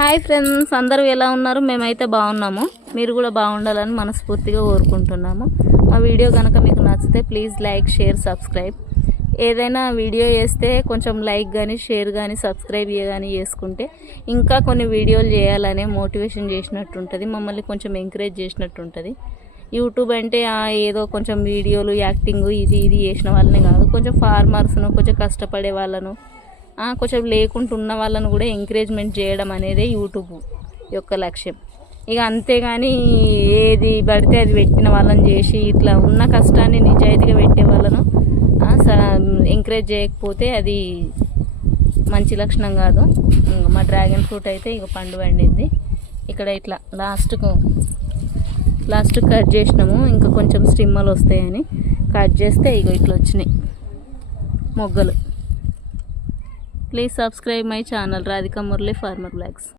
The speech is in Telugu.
హాయ్ ఫ్రెండ్స్, అందరూ ఎలా ఉన్నారు? మేమైతే బాగున్నాము. మీరు కూడా బాగుండాలని మనస్ఫూర్తిగా కోరుకుంటున్నాము. మా వీడియో కనుక మీకు నచ్చితే ప్లీజ్ లైక్, షేర్, సబ్స్క్రైబ్. ఏదైనా వీడియో చేస్తే కొంచెం లైక్ కానీ, షేర్ కానీ, సబ్స్క్రైబ్ కానీ చేసుకుంటే ఇంకా కొన్ని వీడియోలు చేయాలనే మోటివేషన్ చేసినట్టు ఉంటుంది, మమ్మల్ని కొంచెం ఎంకరేజ్ చేసినట్టు ఉంటుంది. యూట్యూబ్ అంటే ఏదో కొంచెం వీడియోలు, యాక్టింగ్ ఇది చేసిన వాళ్ళని కాదు, కొంచెం ఫార్మర్స్ను, కొంచెం కష్టపడే వాళ్ళను, కొంచెం లేకుంటున్న వాళ్ళను కూడా ఎంకరేజ్మెంట్ చేయడం అనేది యూట్యూబ్ యొక్క లక్ష్యం. ఇక అంతేగాని ఏది పడితే అది పెట్టిన వాళ్ళని చేసి ఇట్లా ఉన్న కష్టాన్ని నిజాయితీగా పెట్టే వాళ్ళను ఎంకరేజ్ చేయకపోతే అది మంచి లక్షణం కాదు. మా డ్రాగన్ ఫ్రూట్ అయితే ఇక పండు పండింది. ఇక్కడ ఇట్లా లాస్ట్ కట్ చేసినాము, ఇంకా కొంచెం స్టిమ్మలు వస్తాయని కట్ చేస్తే ఇక ఇట్లా వచ్చినాయి మొగ్గలు. Please subscribe my channel Radhika Murali farmer blogs.